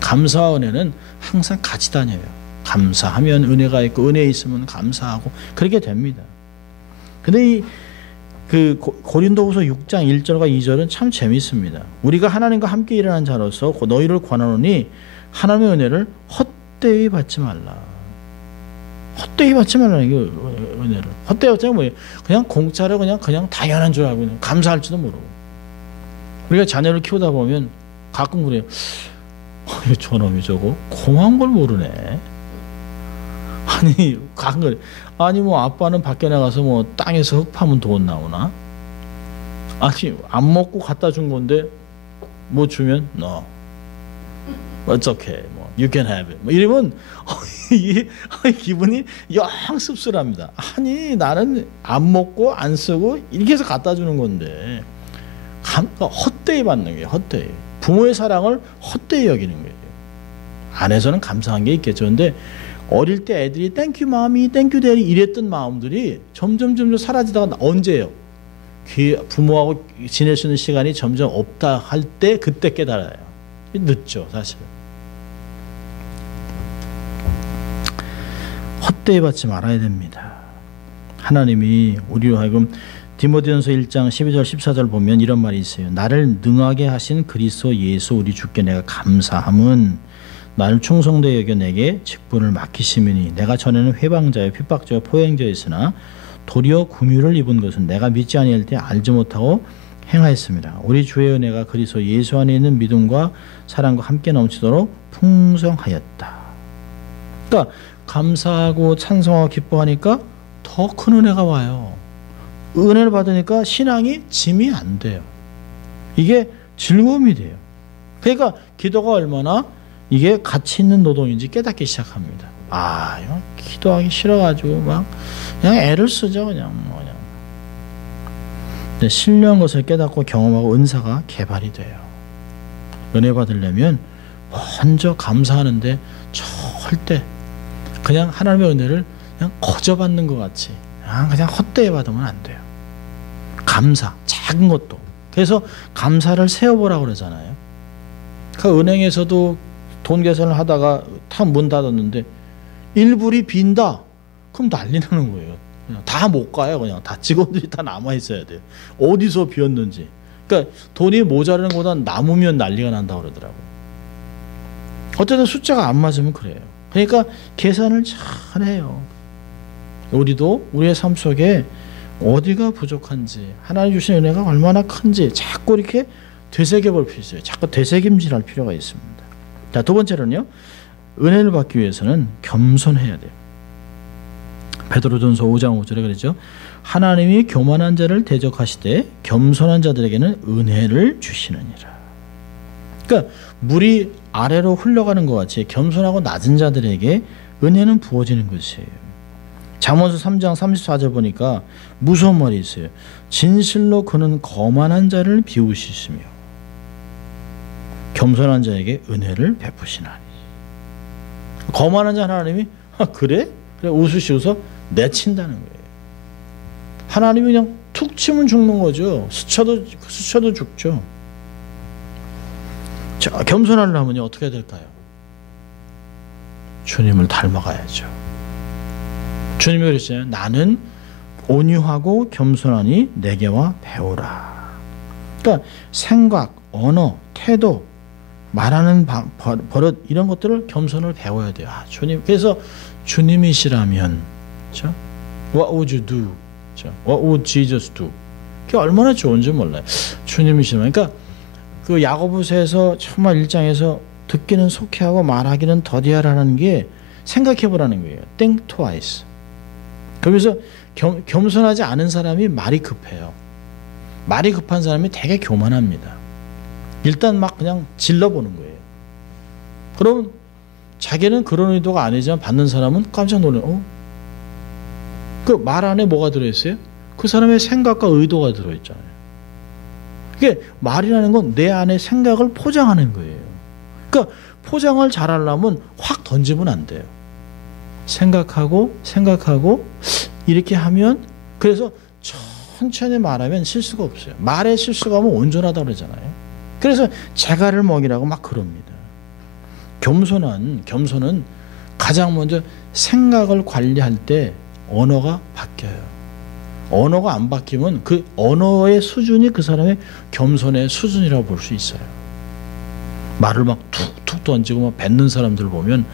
감사와 은혜는 항상 같이 다녀요. 감사하면 은혜가 있고 은혜 있으면 감사하고 그렇게 됩니다. 근데 그 고린도후서 6장 1절과 2절은 참 재밌습니다. 우리가 하나님과 함께 일하는 자로서 너희를 권하노니 하나님의 은혜를 헛되이 받지 말라. 헛되이 받지 말라는 게 은혜를. 헛되이 받지 뭐예요? 그냥 공짜로 그냥 당연한 줄 알고 그냥 감사할지도 모르고. 우리가 자녀를 키우다 보면 가끔 그래요. 저놈이 저거 고마운 걸 모르네. 아니 가끔 그래. 아니 뭐 아빠는 밖에 나가서 뭐 땅에서 흙 파면 돈 나오나? 아니 안 먹고 갖다 준 건데 뭐 주면 no. It's okay. 뭐 you can have it. 뭐 이러면 기분이 영 씁쓸합니다. 아니 나는 안 먹고 안 쓰고 이렇게 해서 갖다 주는 건데 헛되이 받는 거예요. 헛되이. 부모의 사랑을 헛되이 여기는 거예요. 안에서는 감사한 게 있겠죠. 근데 어릴 때 애들이 땡큐 마미, 땡큐 데리 이랬던 마음들이 점점 사라지다가 언제예요? 부모하고 지낼 수 있는 시간이 점점 없다 할 때 그때 깨달아요. 늦죠, 사실. 헛되이 받지 말아야 됩니다. 하나님이 우리로 하여금 디모데전서 1장 12절 14절 보면 이런 말이 있어요. 나를 능하게 하신 그리스도 예수 우리 주께 내가 감사함은 나를 충성되게 여겨 내게 직분을 맡기심이니 내가 전에는 회방자여 핍박자여 포행자였으나 도리어 긍휼을 입은 것은 내가 믿지 아니할 때 알지 못하고 행하였습니다. 우리 주의 은혜가 그리스도 예수 안에 있는 믿음과 사랑과 함께 넘치도록 풍성하였다. 그러니까 감사하고 찬송하고 기뻐하니까 더 큰 은혜가 와요. 은혜를 받으니까 신앙이 짐이 안 돼요. 이게 즐거움이 돼요. 그러니까 기도가 얼마나 이게 가치 있는 노동인지 깨닫기 시작합니다. 아, 이거 기도하기 싫어가지고 막 그냥 애를 쓰죠, 그냥. 근데 신령한 것을 깨닫고 경험하고 은사가 개발이 돼요. 은혜 받으려면 먼저 감사하는데 절대 그냥 하나님의 은혜를 그냥 거저 받는 것 같이 그냥 헛되이 받으면 안 돼요. 감사, 작은 것도. 그래서 감사를 세어보라고 그러잖아요. 그 은행에서도 돈 계산을 하다가 탁 문 닫았는데 1불이 빈다. 그럼 난리 나는 거예요. 다 못 가요. 그냥 다 직원들이 다 남아 있어야 돼요. 어디서 비었는지. 그러니까 돈이 모자라는 것보다 남으면 난리가 난다고 그러더라고요. 어쨌든 숫자가 안 맞으면 그래요. 그러니까 계산을 잘 해요. 우리도 우리의 삶 속에 어디가 부족한지, 하나님 주신 은혜가 얼마나 큰지 자꾸 이렇게 되새겨 볼 필요 있어요. 자꾸 되새김질할 필요가 있습니다. 자, 두 번째로는요, 은혜를 받기 위해서는 겸손해야 돼요. 베드로전서 5장 5절에 그러죠. 하나님이 교만한 자를 대적하시되 겸손한 자들에게는 은혜를 주시느니라. 그러니까 물이 아래로 흘러가는 것 같이 겸손하고 낮은 자들에게 은혜는 부어지는 것이에요. 잠언서 3장 34절 보니까 무서운 말이 있어요. 진실로 그는 거만한 자를 비우시으며 겸손한 자에게 은혜를 베푸시나니. 거만한 자 하나님이 그래? 그래 웃으시고서 내친다는 거예요. 하나님이 그냥 툭 치면 죽는 거죠. 스쳐도 죽죠. 자, 겸손하려면 어떻게 해야 될까요? 주님을 닮아가야죠. 주님이 그랬어요. 나는 온유하고 겸손하니 내게와 배우라. 그러니까 생각, 언어, 태도, 말하는 버릇 이런 것들을 겸손을 배워야 돼요. 주님, 그래서 주님이시라면, 그렇죠? What would you do? 그렇죠? What would Jesus do? 그게 얼마나 좋은지 몰라요. 주님이시라면, 그러니까 그 야고보서에서 정말 1장에서 듣기는 속히하고 말하기는 더디하라는 게 생각해보라는 거예요. Think twice. 거기서 겸손하지 않은 사람이 말이 급해요. 말이 급한 사람이 되게 교만합니다. 일단 막 그냥 질러보는 거예요. 그럼 자기는 그런 의도가 아니지만 받는 사람은 깜짝 놀라요. 그 말 안에 뭐가 들어있어요? 그 사람의 생각과 의도가 들어있잖아요. 이게 말이라는 건 내 안에 생각을 포장하는 거예요. 그러니까 포장을 잘하려면 확 던지면 안 돼요. 생각하고 이렇게 하면, 그래서 천천히 말하면 실수가 없어요. 말에 실수가 하면 온전하다고 그러잖아요. 그래서 재갈을 먹이라고 막 그럽니다. 겸손은 가장 먼저 생각을 관리할 때 언어가 바뀌어요. 언어가 안 바뀌면 그 언어의 수준이 그 사람의 겸손의 수준이라고 볼 수 있어요. 말을 막 툭툭 던지고 막 뱉는 사람들 보면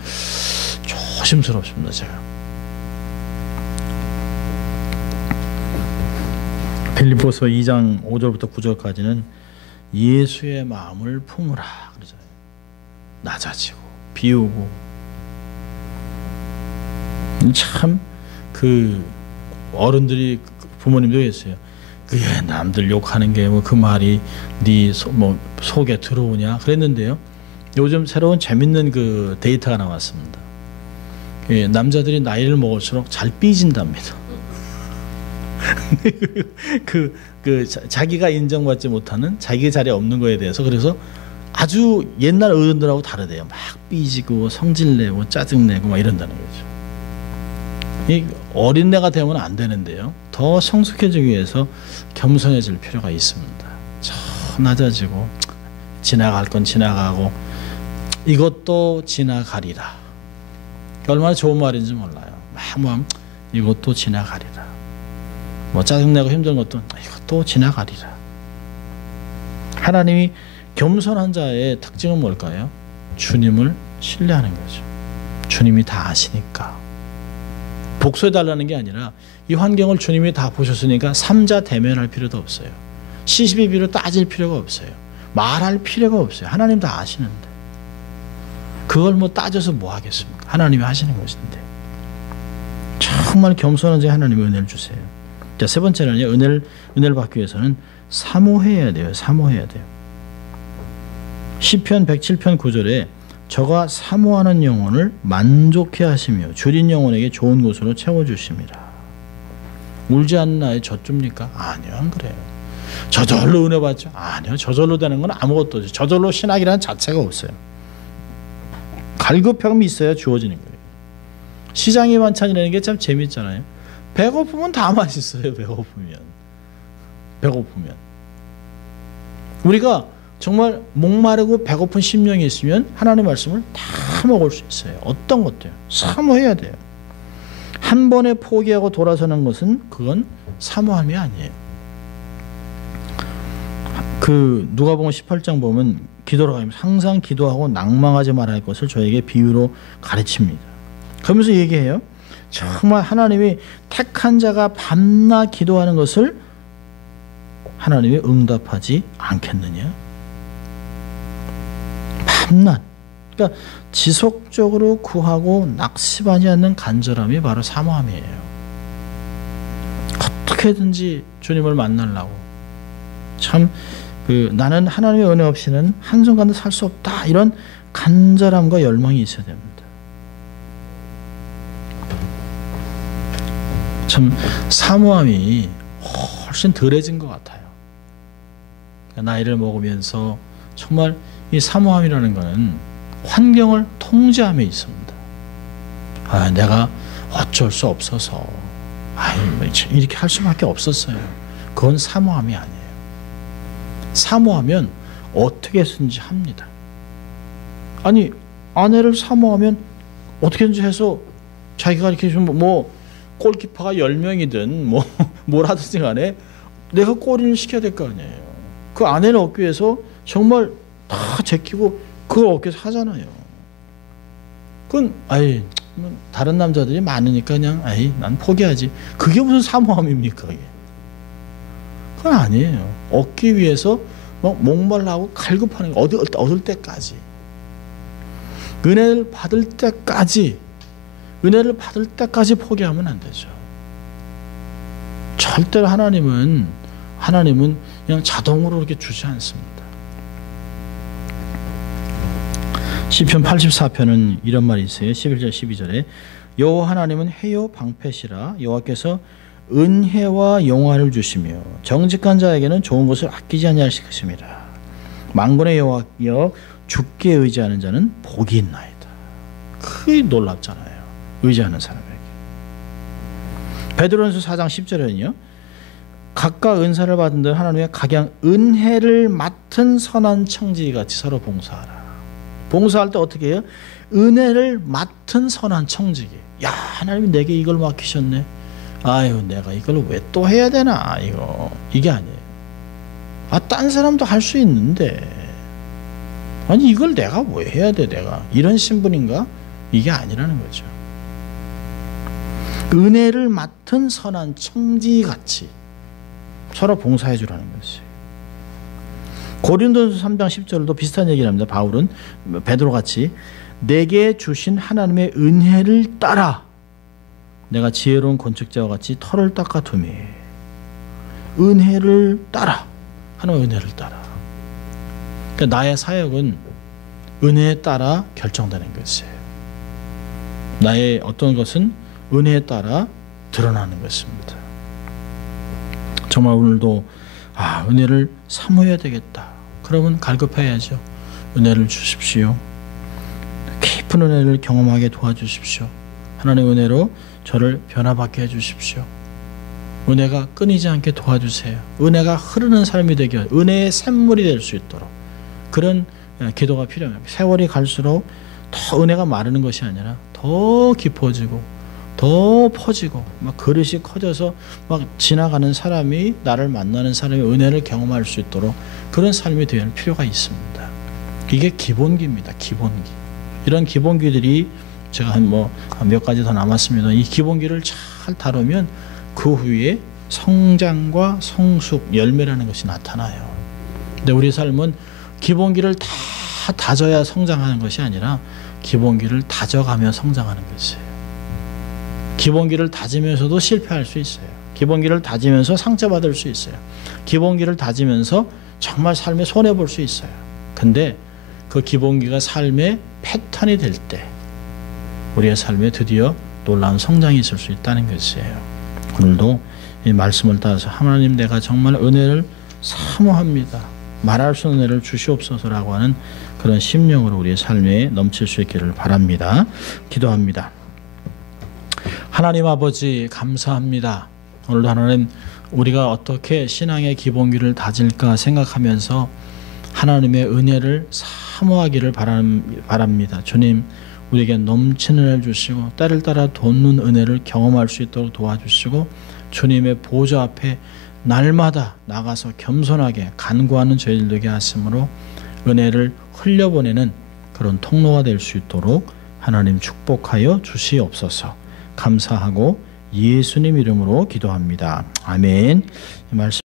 조심스럽습니다. 제가 빌립보서 2장 5절부터 9절까지는 예수의 마음을 품으라 그러잖아요. 낮아지고 비우고. 참 그 어른들이 부모님도 계세요. 그게 남들 욕하는 게 뭐 그 말이 네 속에 들어오냐 그랬는데요. 요즘 새로운 재밌는 그 데이터가 나왔습니다. 남자들이 나이를 먹을수록 잘 삐진답니다. 자기가 인정받지 못하는 자기 자리에 없는 거에 대해서, 그래서 아주 옛날 어른들하고 다르대요. 막 삐지고 성질내고 짜증내고 막 이런다는 거죠. 이 어린애가 되면 안 되는데요. 더 성숙해지기 위해서 겸손해질 필요가 있습니다. 저 낮아지고 지나갈 건 지나가고 이것도 지나가리라. 얼마나 좋은 말인지 몰라요. 막 이것도 지나가리라. 짜증내고 힘든 것도 이것도 지나가리라. 하나님이 겸손한 자의 특징은 뭘까요? 주님을 신뢰하는 거죠. 주님이 다 아시니까. 복수해달라는 게 아니라 이 환경을 주님이 다 보셨으니까 삼자 대면할 필요도 없어요. 시시비비로 따질 필요가 없어요. 말할 필요가 없어요. 하나님 다 아시는데. 그걸 따져서 뭐 하겠습니까? 하나님이 하시는 것인데. 정말 겸손한 자에 하나님이 은혜를 주세요. 자, 세 번째는요. 은혜를 받기 위해서는 사모해야 돼요. 사모해야 돼요. 시편 107편 9절에 저가 사모하는 영혼을 만족해 하시며 줄인 영혼에게 좋은 곳으로 채워주십니다. 울지 않는 아이 젖줍니까? 아니요, 안 그래요. 저절로 은혜 받죠? 아니요, 저절로 되는 건 아무것도 없어요. 저절로 신학이라는 자체가 없어요. 갈급함이 있어야 주어지는 거예요. 시장의 반찬이라는 게 참 재밌잖아요. 배고프면 다 맛있어요. 배고프면 우리가 정말 목마르고 배고픈 심령이 있으면 하나님의 말씀을 다 먹을 수 있어요. 어떤 것도요. 사모해야 돼요. 한 번에 포기하고 돌아서는 것은 그건 사모함이 아니에요. 그 누가복음 18장 보면 기도로 가면 항상 기도하고 낭망하지 말아야 할 것을 저에게 비유로 가르칩니다. 그러면서 얘기해요. 정말 하나님이 택한 자가 밤낮 기도하는 것을 하나님이 응답하지 않겠느냐? 밤낮. 그러니까 지속적으로 구하고 낙심하지 않는 간절함이 바로 사모함이에요. 어떻게든지 주님을 만나려고. 참 나는 하나님의 은혜 없이는 한순간도 살 수 없다. 이런 간절함과 열망이 있어야 됩니다. 참 사모함이 훨씬 덜해진 것 같아요. 나이를 먹으면서 정말 이 사모함이라는 것은 환경을 통제함에 있습니다. 내가 어쩔 수 없어서 이렇게 할 수밖에 없었어요. 그건 사모함이 아니에요. 사모하면 어떻게 해서든지 합니다. 아니 아내를 사모하면 어떻게든지 해서 자기가 이렇게 좀 골키퍼가 10명이든 뭘 하든지 간에 내가 골인을 시켜야 될 거 아니에요. 그 아내를 얻기 위해서 정말 다 제끼고 그걸 얻기 위해서 하잖아요. 그건 다른 남자들이 많으니까 그냥 난 포기하지. 그게 무슨 사모함입니까? 그게. 그건 아니에요. 얻기 위해서 목말라하고 갈급하는 거 얻을 때까지. 은혜를 받을 때까지 포기하면 안 되죠. 절대로 하나님은 그냥 자동으로 그렇게 주지 않습니다. 시편 84편은 이런 말이 있어요. 11절 12절에 여호와 하나님은 해요 방패시라. 여호와께서 은혜와 영화를 주시며 정직한 자에게는 좋은 것을 아끼지 아니하시겠습니다. 만군의 여호와여 주께 의지하는 자는 복이 있나이다. 크게 놀랍잖아요. 의지하는 사람에게. 베드로전서 4장 10절에는요. 각각 은사를 받은 들 하나님의 각양 은혜를 맡은 선한 청지기같이 서로 봉사하라. 봉사할 때 어떻게 해요? 은혜를 맡은 선한 청지기. 야, 하나님이 내게 이걸 맡기셨네. 내가 이걸 왜 또 해야 되나 이게 아니에요. 딴 사람도 할 수 있는데 이걸 내가 왜 해야 돼? 내가 이런 신분인가? 이게 아니라는 거죠. 은혜를 맡은 선한 청지같이 서로 봉사해 주라는 것이에요. 고린도전서 3장 10절도 비슷한 얘기를 합니다. 바울은 베드로같이 내게 주신 하나님의 은혜를 따라 내가 지혜로운 건축자와 같이 터를 닦아두미. 은혜를 따라. 하나님의 은혜를 따라. 그러니까 나의 사역은 은혜에 따라 결정되는 것이에요. 나의 어떤 것은 은혜에 따라 드러나는 것입니다. 정말 오늘도 은혜를 사모해야 되겠다. 그러면 갈급해야죠. 은혜를 주십시오. 깊은 은혜를 경험하게 도와주십시오. 하나님의 은혜로 저를 변화받게 해주십시오. 은혜가 끊이지 않게 도와주세요. 은혜가 흐르는 삶이 되게 하여 은혜의 샘물이 될 수 있도록 그런 기도가 필요합니다. 세월이 갈수록 더 은혜가 마르는 것이 아니라 더 깊어지고 더 퍼지고 그릇이 커져서 지나가는 사람이 나를 만나는 사람의 은혜를 경험할 수 있도록 그런 삶이 되어야 할 필요가 있습니다. 이게 기본기입니다. 기본기. 이런 기본기들이 제가 몇 가지 더 남았습니다. 이 기본기를 잘 다루면 그 후에 성장과 성숙, 열매라는 것이 나타나요. 근데 우리 삶은 기본기를 다 다져야 성장하는 것이 아니라 기본기를 다져가며 성장하는 것이에요. 기본기를 다지면서도 실패할 수 있어요. 기본기를 다지면서 상처받을 수 있어요. 기본기를 다지면서 정말 삶에 손해볼 수 있어요. 근데 그 기본기가 삶의 패턴이 될 때 우리의 삶에 드디어 놀라운 성장이 있을 수 있다는 것이에요. 오늘도 이 말씀을 따라서 하나님 내가 정말 은혜를 사모합니다. 말할 수 없는 은혜를 주시옵소서라고 하는 그런 심령으로 우리의 삶에 넘칠 수 있기를 바랍니다. 기도합니다. 하나님 아버지 감사합니다. 오늘도 하나님 우리가 어떻게 신앙의 기본기를 다질까 생각하면서 하나님의 은혜를 사모하기를 바랍니다. 주님 우리에게 넘치는 은혜를 주시고 때를 따라 돋는 은혜를 경험할 수 있도록 도와주시고 주님의 보좌 앞에 날마다 나가서 겸손하게 간구하는 저희들 되게 하심으로 은혜를 흘려보내는 그런 통로가 될 수 있도록 하나님 축복하여 주시옵소서. 감사하고 예수님 이름으로 기도합니다. 아멘. 이 말씀